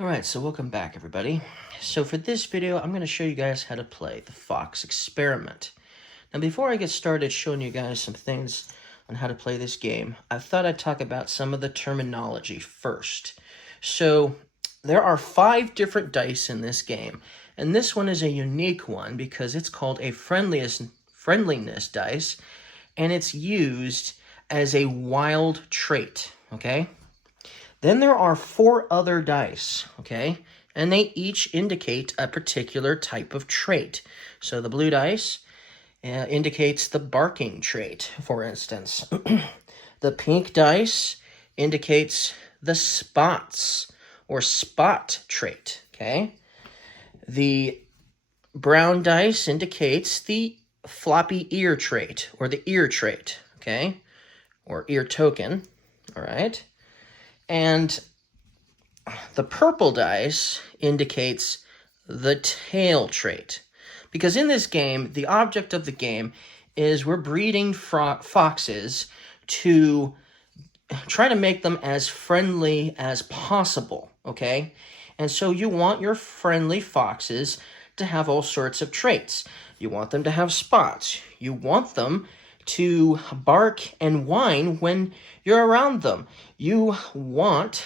Alright, so welcome back everybody. So for this video, I'm going to show you guys how to play the Fox Experiment. Now before I get started showing you guys some things on how to play this game, I thought I'd talk about some of the terminology first. So there are 5 different dice in this game, and this one is a unique one because it's called a friendliness dice, and it's used as a wild trait, okay? Then there are 4 other dice, okay? And they each indicate a particular type of trait. So the blue dice indicates the barking trait, for instance. The pink dice indicates the spots or spot trait, okay? The brown dice indicates the floppy ear trait or the ear trait, okay? Or ear token, all right? And the purple dice indicates the tail trait. Because in this game, the object of the game is we're breeding foxes to try to make them as friendly as possible, okay? And so you want your friendly foxes to have all sorts of traits. You want them to have spots. You want them to bark and whine when you're around them. You want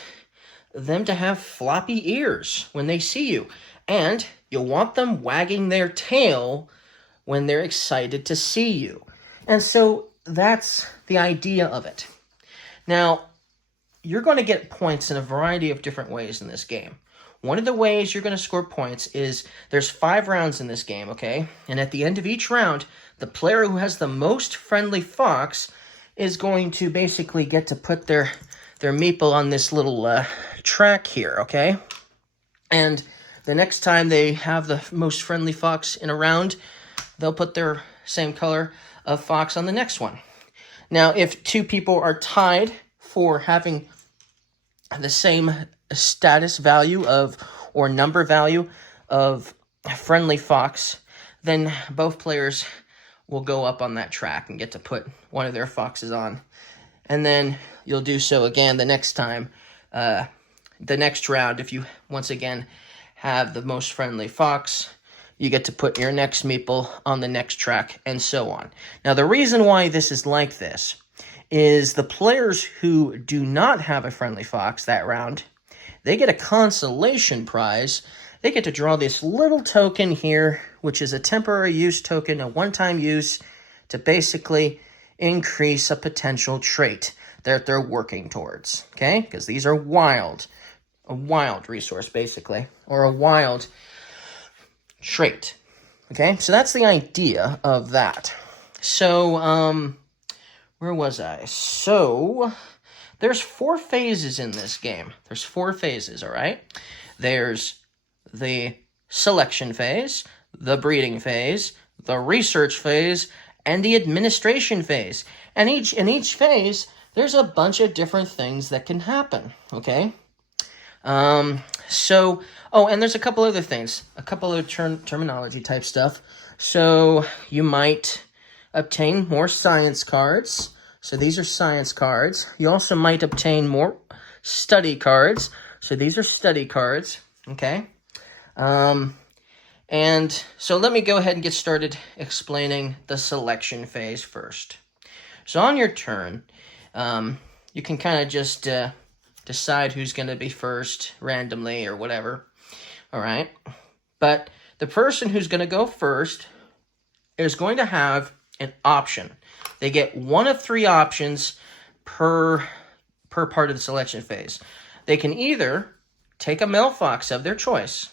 them to have floppy ears when they see you. And you'll want them wagging their tail when they're excited to see you. And so that's the idea of it. Now, you're going to get points in a variety of different ways in this game. One of the ways you're going to score points is there's 5 rounds in this game, okay? And at the end of each round, the player who has the most friendly fox is going to basically get to put their meeple on this little track here, okay? And the next time they have the most friendly fox in a round, they'll put their same color of fox on the next one. Now, if 2 people are tied for having the same status value of or number value of friendly fox, then both players will go up on that track and get to put one of their foxes on. And then you'll do so again the next time, the next round. If you once again have the most friendly fox, you get to put your next meeple on the next track, and so on. Now, the reason why this is like this is the players who do not have a friendly fox that round, they get a consolation prize. They get to draw this little token here, which is a temporary use token, a one-time use, to basically increase a potential trait that they're working towards, okay? Because these are a wild resource, basically, or a wild trait, okay? So that's the idea of that. So, where was I? So, there's 4 phases in this game. There's 4 phases, all right? There's the selection phase, the breeding phase, the research phase, and the administration phase. And in each phase, there's a bunch of different things that can happen, okay? And there's a couple other things, a couple of terminology type stuff. So you might obtain more science cards. So these are science cards. You also might obtain more study cards. So these are study cards, okay? And so let me go ahead and get started explaining the selection phase first. So on your turn, you can kind of just decide who's going to be first randomly or whatever, all right? But the person who's going to go first is going to have an option. They get 1 of 3 options per part of the selection phase. They can either take a male fox of their choice,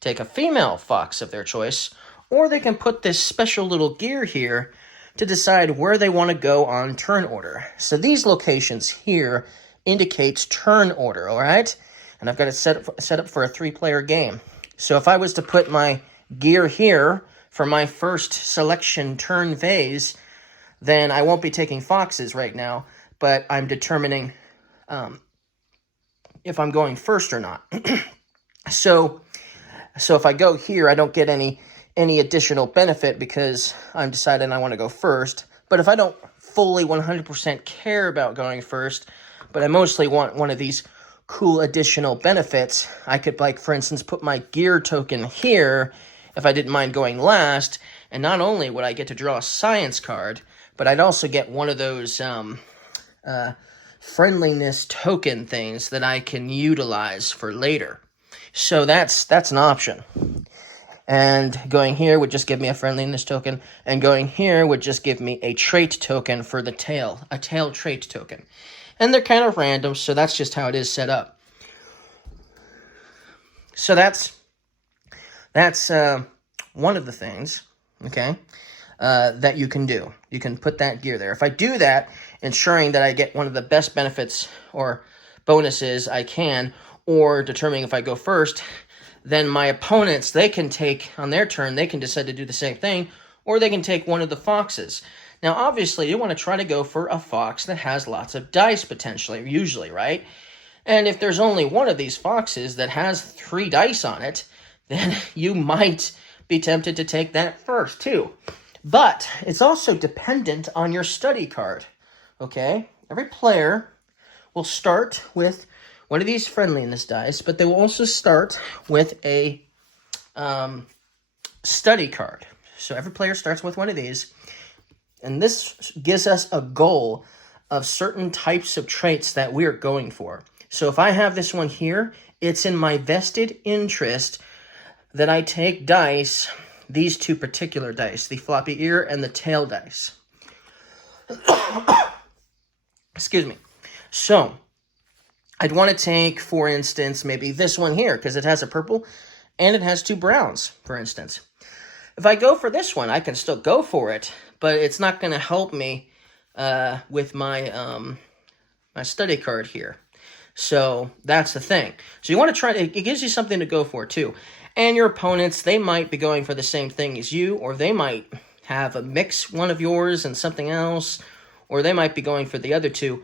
take a female fox of their choice, or they can put this special little gear here to decide where they want to go on turn order. So these locations here indicates turn order, all right? And I've got it set up for a 3-player game. So if I was to put my gear here for my first selection turn phase, then I won't be taking foxes right now, but I'm determining if I'm going first or not. So if I go here, I don't get any additional benefit because I'm deciding I want to go first. But if I don't fully 100% care about going first, but I mostly want one of these cool additional benefits. I could, like, for instance, put my gear token here if I didn't mind going last, and not only would I get to draw a science card, but I'd also get one of those friendliness token things that I can utilize for later. So that's an option. And going here would just give me a friendliness token, and going here would just give me a trait token for the tail, a tail trait token. And they're kind of random, so that's just how it is set up. So that's one of the things, okay, that you can do. You can put that gear there. If I do that, ensuring that I get one of the best benefits or bonuses I can, or determining if I go first, then my opponents, they can take, on their turn, they can decide to do the same thing, or they can take one of the foxes. Now, obviously, you want to try to go for a fox that has lots of dice, potentially, usually, right? And if there's only one of these foxes that has 3 dice on it, then you might be tempted to take that first, too. But it's also dependent on your study card, okay? Every player will start with one of these friendliness dice, but they will also start with a study card. So every player starts with one of these, and this gives us a goal of certain types of traits that we're going for. So if I have this one here, it's in my vested interest that I take dice, these 2 particular dice, the floppy ear and the tail dice. Excuse me. So I'd want to take, for instance, maybe this one here, because it has a purple and it has 2 browns, for instance. If I go for this one, I can still go for it, but it's not going to help me with my my study card here. So that's the thing. So you want to try to, it gives you something to go for too. And your opponents, they might be going for the same thing as you, or they might have a mix one of yours and something else, or they might be going for the other 2.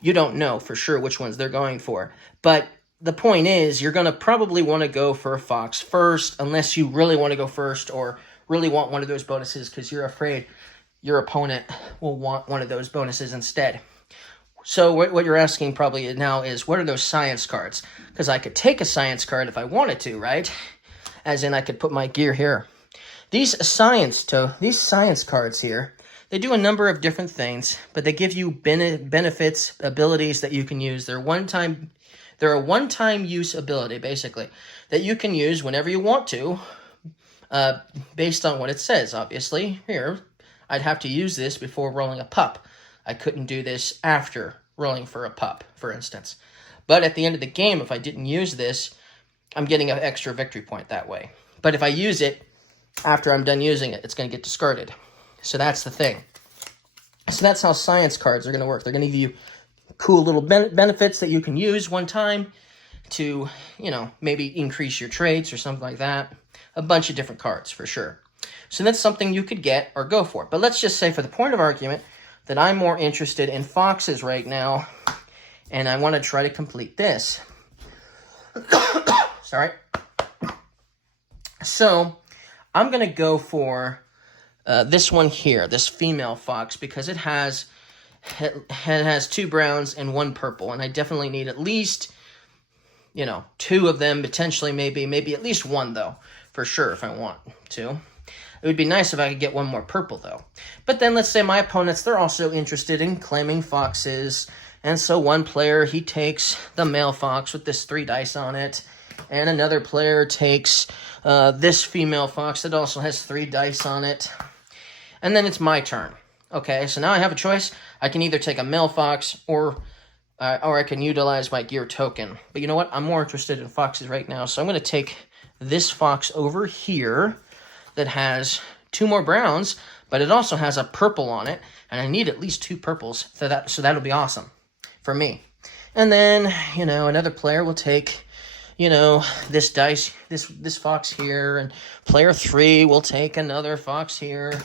You don't know for sure which ones they're going for. But the point is, you're going to probably want to go for a fox first, unless you really want to go first or really want one of those bonuses because you're afraid your opponent will want one of those bonuses instead. So what you're asking probably now is, what are those science cards? Because I could take a science card if I wanted to, right? As in, I could put my gear here. These science cards here, they do a number of different things, but they give you benefits, abilities that you can use. They're a one-time use ability, basically, that you can use whenever you want to, based on what it says, obviously. Here, I'd have to use this before rolling a pup. I couldn't do this after rolling for a pup, for instance. But at the end of the game, if I didn't use this, I'm getting an extra victory point that way. But if I use it after I'm done using it, it's going to get discarded. So that's the thing. So that's how science cards are going to work. They're going to give you cool little benefits that you can use one time to, maybe increase your traits or something like that. A bunch of different cards, for sure. So that's something you could get or go for. But let's just say, for the point of argument, that I'm more interested in foxes right now, and I want to try to complete this. Sorry. So I'm going to go for this one here, this female fox, because it has 2 browns and 1 purple, and I definitely need at least, 2 of them, potentially maybe at least 1, though, for sure, if I want to. It would be nice if I could get 1 more purple, though. But then let's say my opponents, they're also interested in claiming foxes. And so one player, he takes the male fox with this 3 dice on it. And another player takes this female fox that also has 3 dice on it. And then it's my turn. Okay, so now I have a choice. I can either take a male fox or I can utilize my gear token. But you know what? I'm more interested in foxes right now. So I'm going to take this fox over here that has 2 more browns, but it also has a purple on it, and I need at least 2 purples, so that'll be awesome for me. And then, another player will take, this dice, this fox here, and player 3 will take another fox here.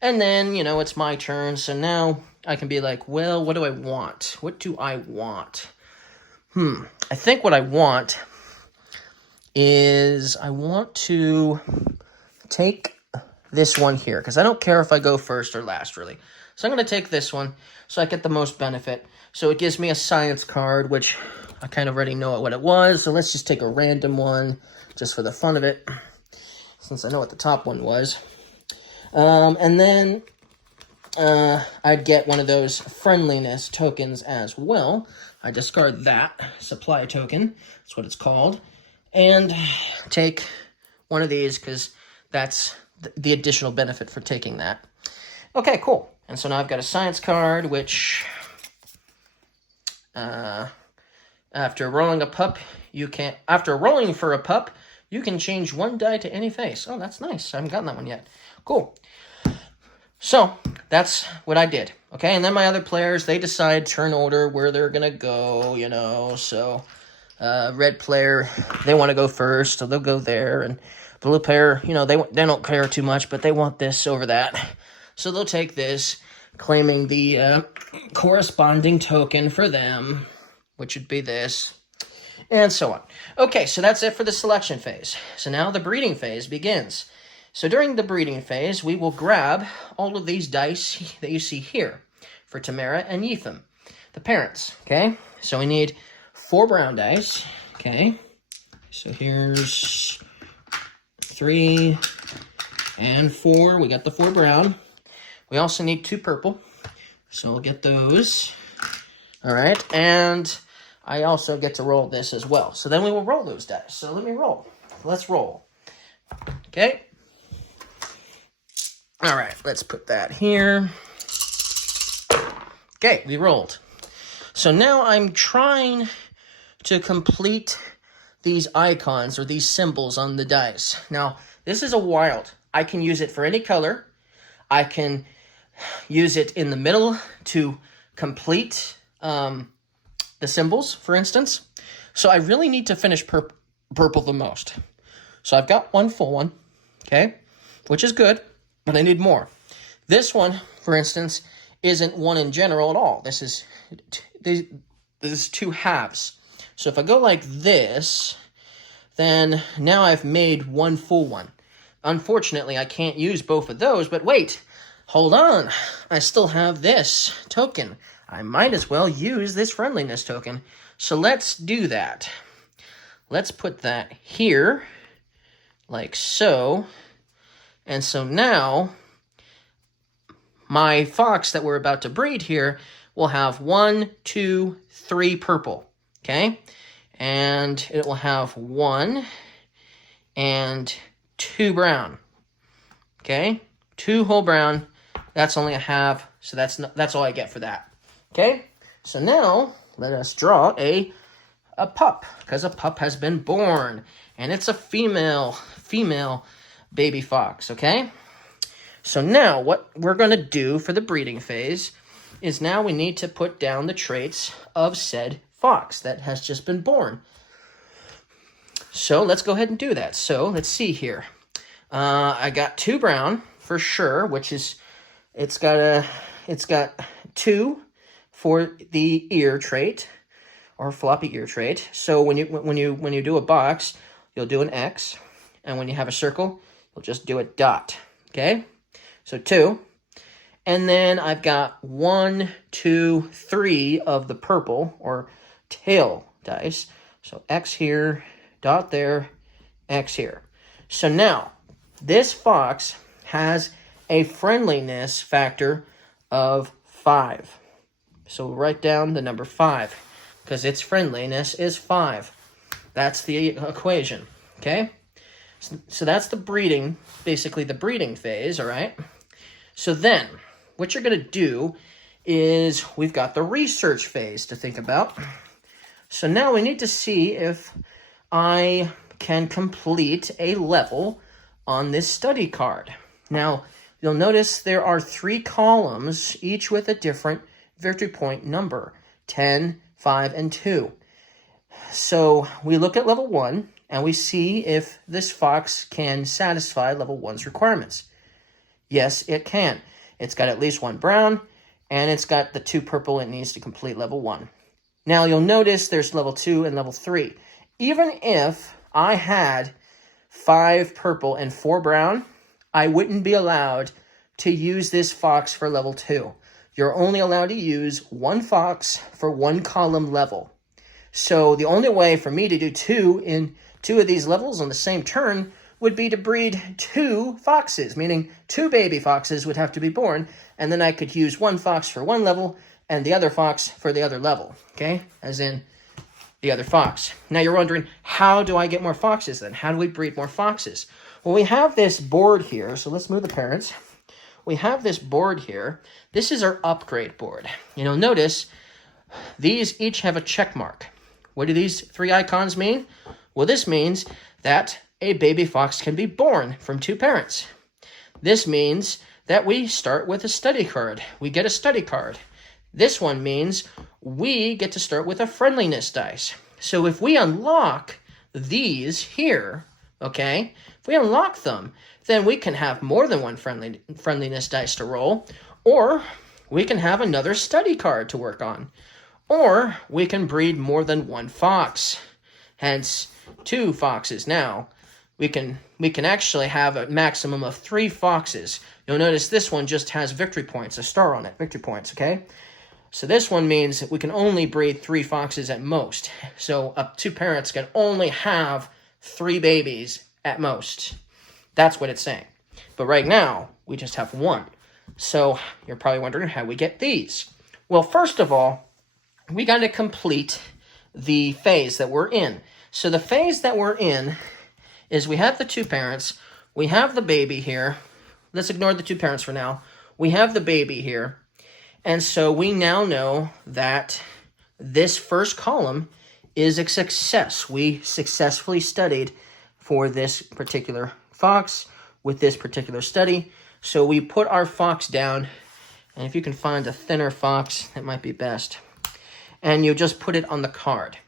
And then, it's my turn, so now I can be like, well, what do I want? What do I want? I think what I want is I want to take this one here, because I don't care if I go first or last, really. So I'm going to take this one so I get the most benefit. So it gives me a science card, which I kind of already know what it was. So let's just take a random one just for the fun of it, since I know what the top one was. And then I'd get one of those friendliness tokens as well. I discard that supply token. That's what it's called. And take one of these because that's the additional benefit for taking that. Okay, cool. And so now I've got a science card, which after rolling for a pup, you can change one die to any face. Oh, that's nice. I haven't gotten that one yet. Cool. So that's what I did. Okay, and then my other players, they decide turn order where they're gonna go, you know. So red player, they want to go first, so they'll go there. And blue player, you know, they don't care too much, but they want this over that. So they'll take this, claiming the corresponding token for them, which would be this, and so on. Okay, so that's it for the selection phase. So now the breeding phase begins. So during the breeding phase, we will grab all of these dice that you see here for Tamara and Ethan, the parents, okay? So we need 4 brown dice, okay? So here's 3 and 4. We got the 4 brown. We also need 2 purple, so we'll get those. All right, and I also get to roll this as well. So then we will roll those dice. So let me roll. Let's roll. Okay. All right, let's put that here. Okay, we rolled. So now I'm trying to complete these icons or these symbols on the dice. Now, this is a wild. I can use it for any color. I can use it in the middle to complete the symbols, for instance. So I really need to finish purple the most. So I've got 1 full one, okay, which is good, but I need more. This one, for instance, isn't 1 in general at all. This is 2 halves. So if I go like this, then now I've made 1 full one. Unfortunately, I can't use both of those, but wait, hold on. I still have this token. I might as well use this friendliness token. So let's do that. Let's put that here, like so. And so now, my fox that we're about to breed here will have 1, 2, 3 purple, okay? And it will have 1 and 2 brown, okay? 2 whole brown, that's only a half, so that's all I get for that, okay? So now, let us draw a pup, because a pup has been born, and it's a female baby fox, okay? So now what we're going to do for the breeding phase is now we need to put down the traits of said fox that has just been born. So let's go ahead and do that. So let's see here. I got 2 brown for sure, which is it's got 2 for the ear trait or floppy ear trait. So when you do a box, you'll do an X, and when you have a circle, you'll just do a dot. Okay? So 2. And then I've got 1, 2, 3 of the purple or tail dice. So X here, dot there, X here. So now, this fox has a friendliness factor of 5. So we'll write down the number 5, because its friendliness is 5. That's the equation, okay? So that's the breeding, basically the breeding phase, all right? So then, what you're going to do is we've got the research phase to think about. So now we need to see if I can complete a level on this study card. Now, you'll notice there are 3 columns, each with a different victory point number, 10, 5, and 2. So we look at level 1, and we see if this fox can satisfy level 1's requirements. Yes, it can. It's got at least 1 brown, and it's got the 2 purple it needs to complete level 1. Now, you'll notice there's level 2 and level 3. Even if I had 5 purple and 4 brown, I wouldn't be allowed to use this fox for level 2. you're only allowed to use one fox for one column level. So the only way for me to do two in two of these levels on the same turn would be to breed two foxes, meaning two baby foxes would have to be born, and then I could use one fox for one level and the other fox for the other level, okay? As in the other fox. Now you're wondering, how do I get more foxes then? How do we breed more foxes? Well, we have this board here, so let's move the parents. We have this board here. This is our upgrade board. You'll notice these each have a check mark. What do these three icons mean? Well, this means that a baby fox can be born from two parents. This means that we start with a study card. We get a study card. This one means we get to start with a friendliness dice. So if we unlock these here, okay, if we unlock them, then we can have more than one friendliness dice to roll, or we can have another study card to work on, or we can breed more than one fox, hence two foxes. Now, we can actually have a maximum of 3 foxes. You'll notice this one just has victory points, a star on it, victory points, okay? So this one means that we can only breed 3 foxes at most. So two parents can only have 3 babies at most. That's what it's saying. But right now, we just have 1. So you're probably wondering how we get these. Well, first of all, we got to complete the phase that we're in. So the phase that we're in is we have the 2 parents, we have the baby here. Let's ignore the 2 parents for now. We have the baby here. And so we now know that this first column is a success. We successfully studied for this particular fox with this particular study. So we put our fox down, and if you can find a thinner fox, that might be best. And you just put it on the card.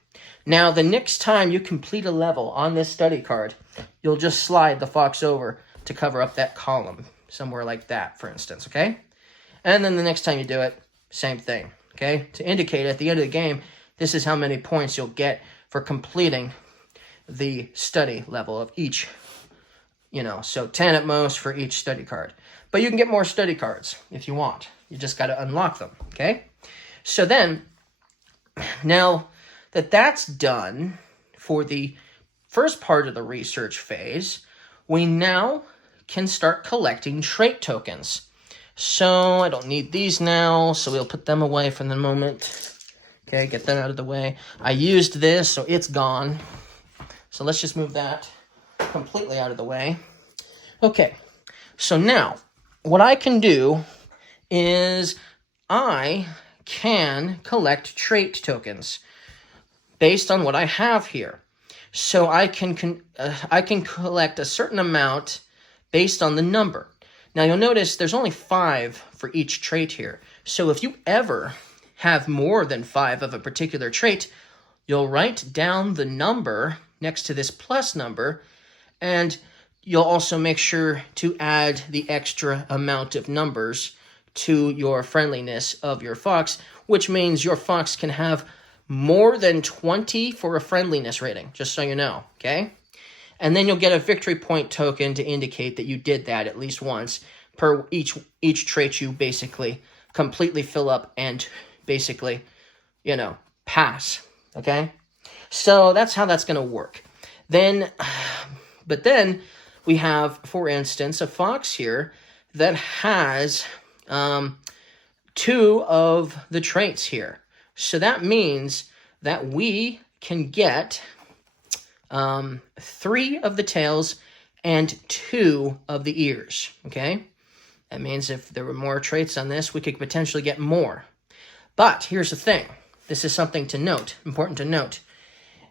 Now, the next time you complete a level on this study card, you'll just slide the fox over to cover up that column, somewhere like that, for instance, okay? And then the next time you do it, same thing, okay? To indicate at the end of the game, this is how many points you'll get for completing the study level of each, so 10 at most for each study card. But you can get more study cards if you want. You just got to unlock them, okay? So then, now that that's done for the first part of the research phase, we now can start collecting trait tokens. So I don't need these now, so we'll put them away for the moment. Okay, get that out of the way. I used this, so it's gone. So let's just move that completely out of the way. Okay, so now what I can do is I can collect trait tokens based on what I have here. So I can collect a certain amount based on the number. Now you'll notice there's only 5 for each trait here. So if you ever have more than 5 of a particular trait, you'll write down the number next to this plus number, and you'll also make sure to add the extra amount of numbers to your friendliness of your fox, which means your fox can have more than 20 for a friendliness rating, just so you know, okay? And then you'll get a victory point token to indicate that you did that at least once per each trait you basically completely fill up and basically, pass, okay? So that's how that's going to work. But then we have, for instance, a fox here that has 2 of the traits here. So that means that we can get 3 of the tails and 2 of the ears, okay? That means if there were more traits on this, we could potentially get more. But here's the thing. This is something to note, important to note.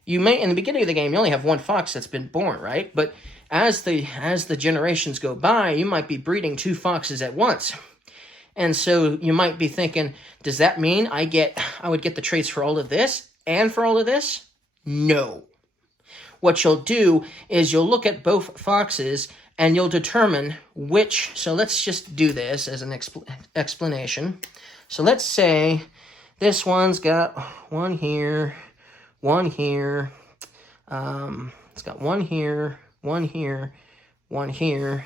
You may, in the beginning of the game, you only have 1 fox that's been born, right? But as the generations go by, you might be breeding 2 foxes at once. And so you might be thinking, does that mean I would get the traits for all of this and for all of this? No. What you'll do is you'll look at both foxes and you'll determine which. So let's just do this as an explanation. So let's say this one's got 1 here, 1 here. It's got 1 here, 1 here, 1 here,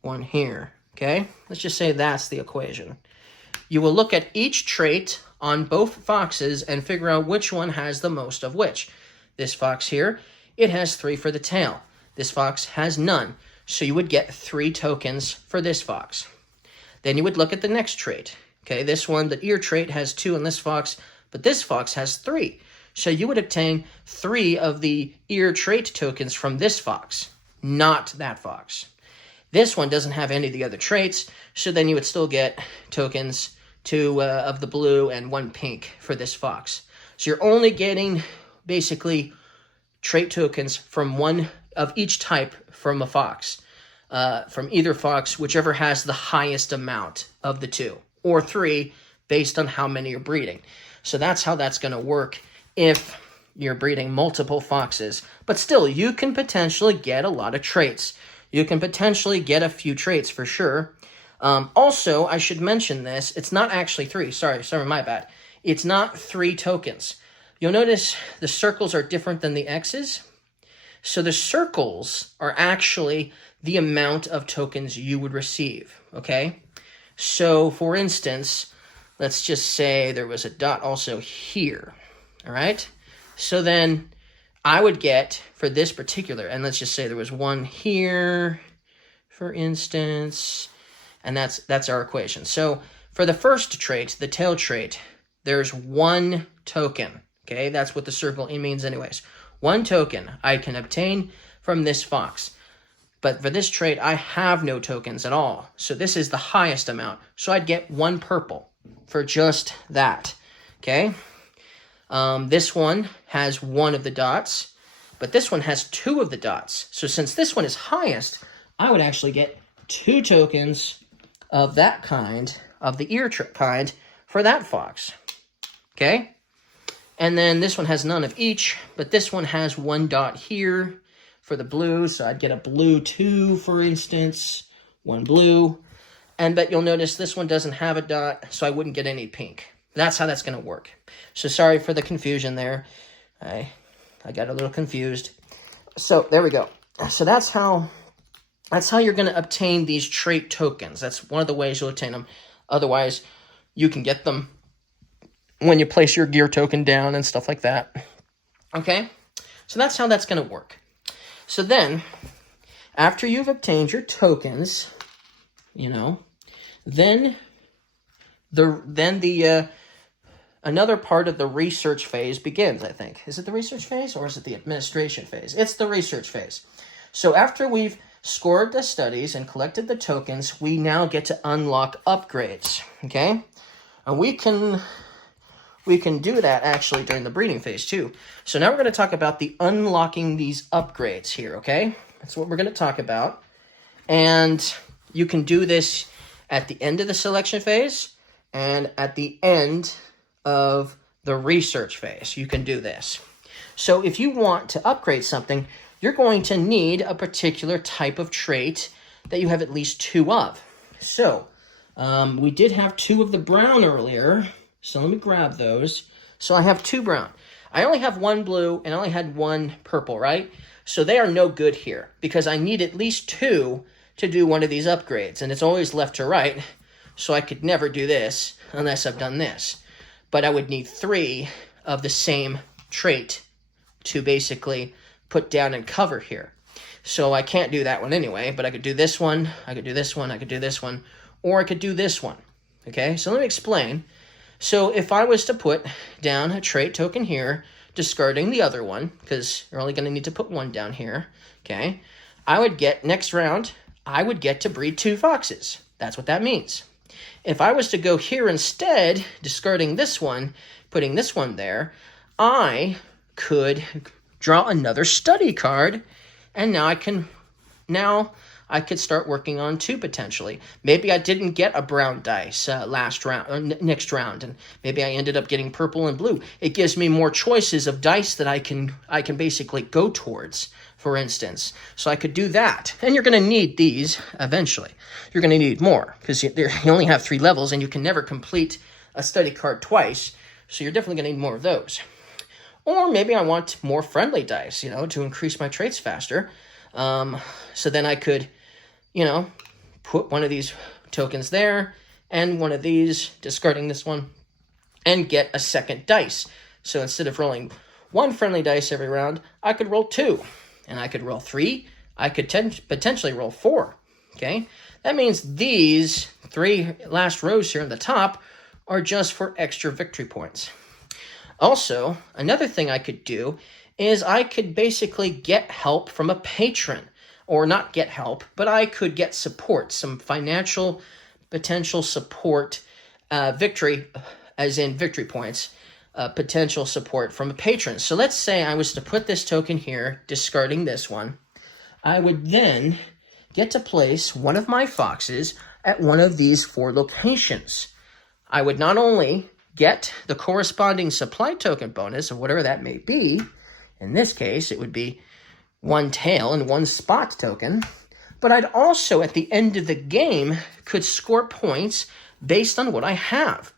1 here. Okay, let's just say that's the equation. You will look at each trait on both foxes and figure out which one has the most of which. This fox here, it has 3 for the tail. This fox has none. So you would get 3 tokens for this fox. Then you would look at the next trait. Okay, this one, the ear trait, has 2 in this fox, but this fox has 3. So you would obtain 3 of the ear trait tokens from this fox, not that fox. This one doesn't have any of the other traits, so then you would still get tokens 2 of the blue and 1 pink for this fox. So you're only getting basically trait tokens from 1 of each type from a fox, from either fox, whichever has the highest amount of the 2, or 3, based on how many you're breeding. So that's how that's going to work if you're breeding multiple foxes. But still, you can potentially get a lot of traits. You can potentially get a few traits for sure. Also, I should mention this. It's not actually 3. Sorry, my bad. It's not 3 tokens. You'll notice the circles are different than the X's. So the circles are actually the amount of tokens you would receive, okay? So, for instance, let's just say there was a dot also here, all right? So then I would get, for this particular, and let's just say there was 1 here, for instance, and that's our equation. So for the first trait, the tail trait, there's 1 token, okay? That's what the circle means anyways. 1 token I can obtain from this fox. But for this trait, I have no tokens at all. So this is the highest amount. So I'd get 1 purple for just that, okay? This one has 1 of the dots, but this one has 2 of the dots. So since this one is highest, I would actually get 2 tokens of that kind, of the ear kind, for that fox, okay? And then this one has none of each, but this one has 1 dot here for the blue, so I'd get a blue 2, for instance, 1 blue. But you'll notice this one doesn't have a dot, so I wouldn't get any pink. That's how that's going to work. So sorry for the confusion there. I got a little confused. So there we go. So that's how you're going to obtain these trait tokens. That's one of the ways you'll obtain them. Otherwise, you can get them when you place your gear token down and stuff like that. Okay? So that's how that's going to work. So then, after you've obtained your tokens, then another part of the research phase begins, I think. Is it the research phase or is it the administration phase? It's the research phase. So after we've scored the studies and collected the tokens, we now get to unlock upgrades, okay? And we can do that actually during the breeding phase too. So now we're going to talk about the unlocking these upgrades here, okay? That's what we're going to talk about. And you can do this at the end of the selection phase and at the end of the research phase. You can do this. So if you want to upgrade something, you're going to need a particular type of trait that you have at least 2 of. So we did have 2 of the brown earlier. So let me grab those. So I have 2 brown. I only have 1 blue and I only had 1 purple, right? So they are no good here because I need at least 2 to do one of these upgrades. And it's always left to right. So I could never do this unless I've done this. But I would need 3 of the same trait to basically put down and cover here. So I can't do that one anyway, but I could do this one, I could do this one, I could do this one, or I could do this one. Okay, so let me explain. So if I was to put down a trait token here, discarding the other one, because you're only going to need to put 1 down here, okay, I would get, next round, I would get to breed 2 foxes. That's what that means. If I was to go here instead, discarding this one, putting this one there, I could draw another study card, and now I could start working on 2 potentially. Maybe I didn't get a brown dice last round or next round, and maybe I ended up getting purple and blue. It gives me more choices of dice that I can basically go towards, for instance. So I could do that. And you're going to need these eventually. You're going to need more because you only have 3 levels and you can never complete a study card twice. So you're definitely going to need more of those. Or maybe I want more friendly dice, to increase my traits faster. So then I could, put one of these tokens there and one of these, discarding this one, and get a second dice. So instead of rolling one friendly dice every round, I could roll 2, and I could roll 3. I could potentially roll 4, okay? That means these 3 last rows here on the top are just for extra victory points. Also, another thing I could do is I could basically get help from a patron. Or not get help, but I could get support, some financial potential support, victory, as in victory points, potential support from a patron. So let's say I was to put this token here, discarding this one. I would then get to place one of my foxes at one of these 4 locations. I would not only get the corresponding supply token bonus of whatever that may be, in this case it would be 1 tail and 1 spot token, but I'd also, at the end of the game, could score points based on what I have.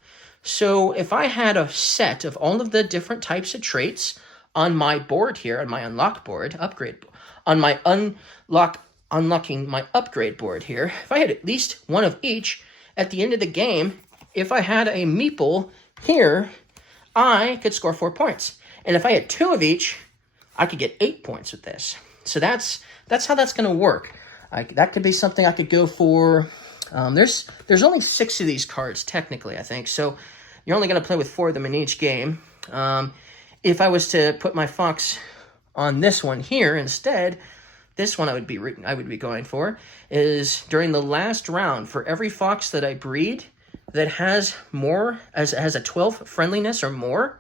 So if I had a set of all of the different types of traits on my board here, on my unlock board, on my unlocking my upgrade board here, if I had at least one of each, at the end of the game, if I had a meeple here, I could score 4 points. And if I had 2 of each, I could get 8 points with this. So that's how that's going to work. That could be something I could go for. There's only 6 of these cards, technically, I think. So you're only going to play with 4 of them in each game. If I was to put my fox on this one here instead, this one I would be going for is during the last round, for every fox that I breed that has a 12 friendliness or more,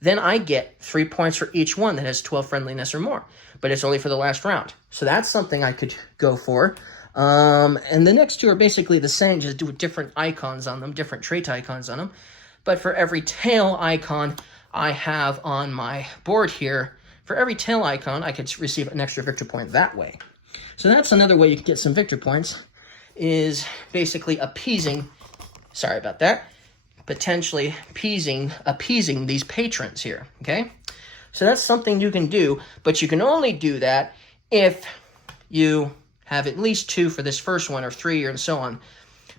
then I get 3 points for each one that has 12 friendliness or more. But it's only for the last round. So that's something I could go for. And the next 2 are basically the same, just do different icons on them, different trait icons on them. But for every tail icon I have on my board here, for every tail icon, I could receive an extra victory point that way. So that's another way you can get some victory points, is basically potentially appeasing these patrons here, okay? So that's something you can do, but you can only do that if you have at least 2 for this first one, or 3, and so on,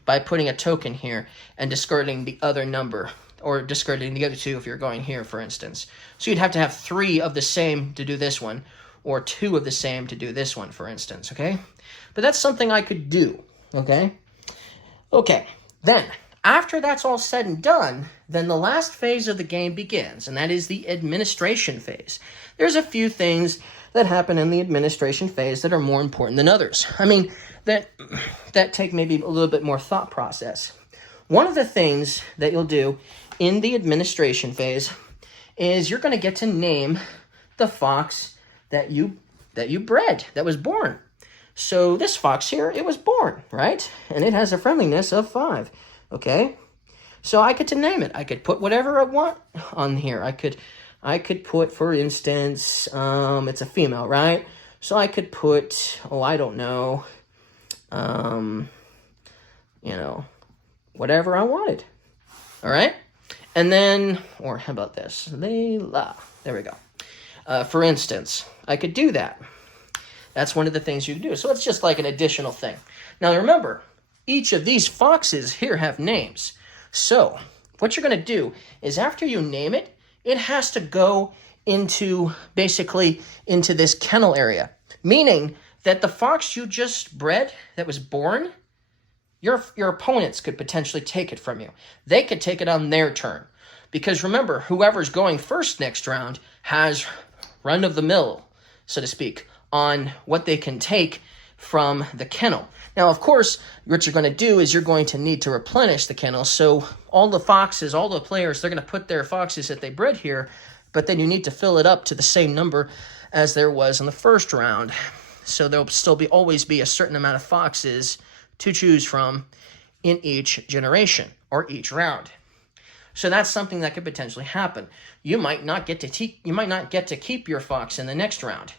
by putting a token here and discarding the other number, or discarding the other 2 if you're going here, for instance. So you'd have to have 3 of the same to do this one, or 2 of the same to do this one, for instance, okay? But that's something I could do, okay? Okay, then, after that's all said and done, then the last phase of the game begins, and that is the administration phase. There's a few things that happen in the administration phase that are more important than others. I mean, that take maybe a little bit more thought process. One of the things that you'll do in the administration phase is you're going to get to name the fox that you bred, that was born. So this fox here, it was born, right? And it has a friendliness of 5. Okay, so I get to name it. I could put whatever I want on here. I could put, for instance, it's a female, right? So I could put, I don't know, whatever I wanted. All right, and then, or how about this? Layla. There we go. For instance, I could do that. That's one of the things you can do. So it's just like an additional thing. Now remember, each of these foxes here have names. So what you're going to do is after you name it, it has to go into this kennel area. Meaning that the fox you just bred that was born, your opponents could potentially take it from you. They could take it on their turn. Because remember, whoever's going first next round has run of the mill, so to speak, on what they can take from the kennel. Now, of course, what you're going to do is you're going to need to replenish the kennel. So all the foxes, all the players, they're going to put their foxes that they bred here, but then you need to fill it up to the same number as there was in the first round. So there'll still always be a certain amount of foxes to choose from in each generation or each round. So that's something that could potentially happen. You might not get to keep your fox in the next round.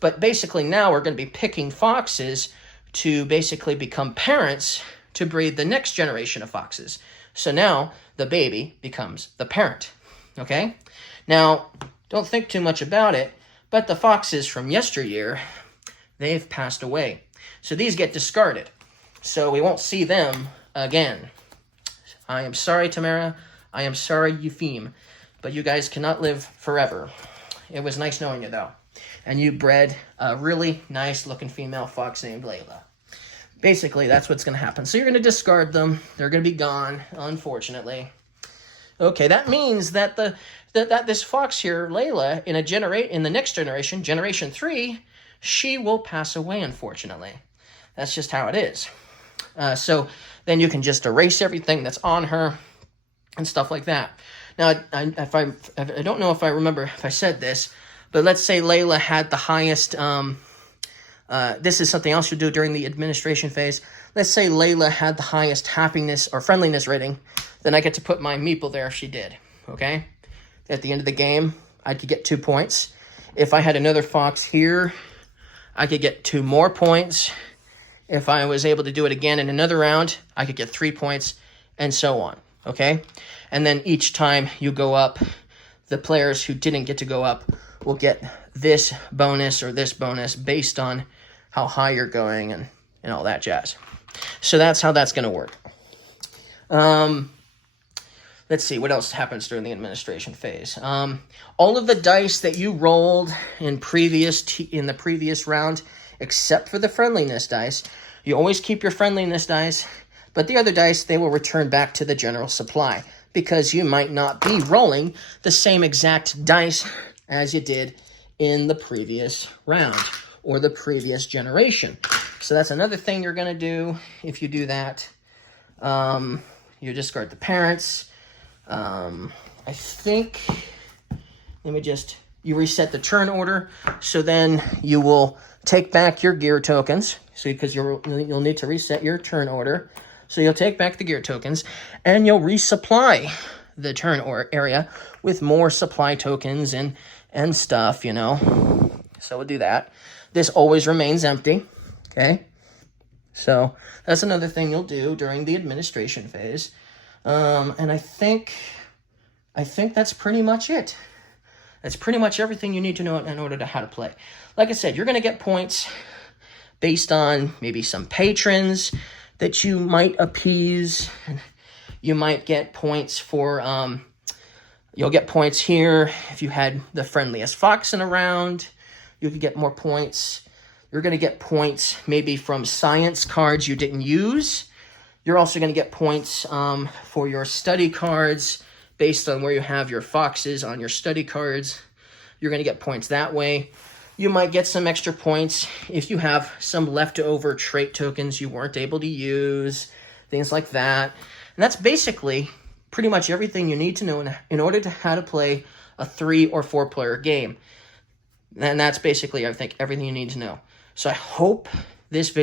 But basically now we're going to be picking foxes to basically become parents to breed the next generation of foxes. So now the baby becomes the parent, okay? Now, don't think too much about it, but the foxes from yesteryear, they've passed away. So these get discarded. So we won't see them again, I am sorry, Tamara. I am sorry, Eupheme. But you guys cannot live forever. It was nice knowing you, though. And you bred a really nice-looking female fox named Layla. Basically, that's what's going to happen. So you're going to discard them. They're going to be gone, unfortunately. Okay, that means that this fox here, Layla, in the next generation, generation 3, she will pass away, unfortunately. That's just how it is. So then you can just erase everything that's on her and stuff like that. Now, I don't know if I remember if I said this, but let's say Layla had the highest, this is something else you do during the administration phase. Let's say Layla had the highest happiness or friendliness rating, then I get to put my meeple there if she did, okay? At the end of the game, I could get 2 points. If I had another fox here, I could get 2 more points. If I was able to do it again in another round, I could get 3 points, and so on, okay? And then each time you go up, the players who didn't get to go up will get this bonus or this bonus based on how high you're going and all that jazz. So that's how that's going to work. Let's see, what else happens during the administration phase? All of the dice that you rolled in the previous round, except for the friendliness dice, you always keep your friendliness dice, but the other dice, they will return back to the general supply, because you might not be rolling the same exact dice as you did in the previous round or the previous generation. So that's another thing you're going to do if you do that. You discard the parents. I think, you reset the turn order, so then you will take back your gear tokens, because you'll need to reset your turn order. So you'll take back the gear tokens, and you'll resupply the turn area with more supply tokens and stuff, So we'll do that. This always remains empty, okay? So that's another thing you'll do during the administration phase. And I think that's pretty much it. That's pretty much everything you need to know in order to how to play. Like I said, you're going to get points based on maybe some patrons that you might appease. You might get points for, you'll get points here if you had the friendliest fox in a round. You could get more points. You're going to get points maybe from science cards you didn't use. You're also going to get points for your study cards based on where you have your foxes on your study cards. You're going to get points that way. You might get some extra points if you have some leftover trait tokens you weren't able to use, things like that. And that's basically pretty much everything you need to know in order to how to play a 3 or 4 player game. And that's basically, I think, everything you need to know. So I hope this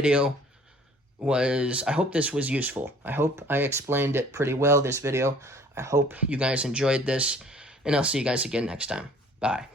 was useful. I hope I explained it pretty well, this video. I hope you guys enjoyed this, and I'll see you guys again next time. Bye.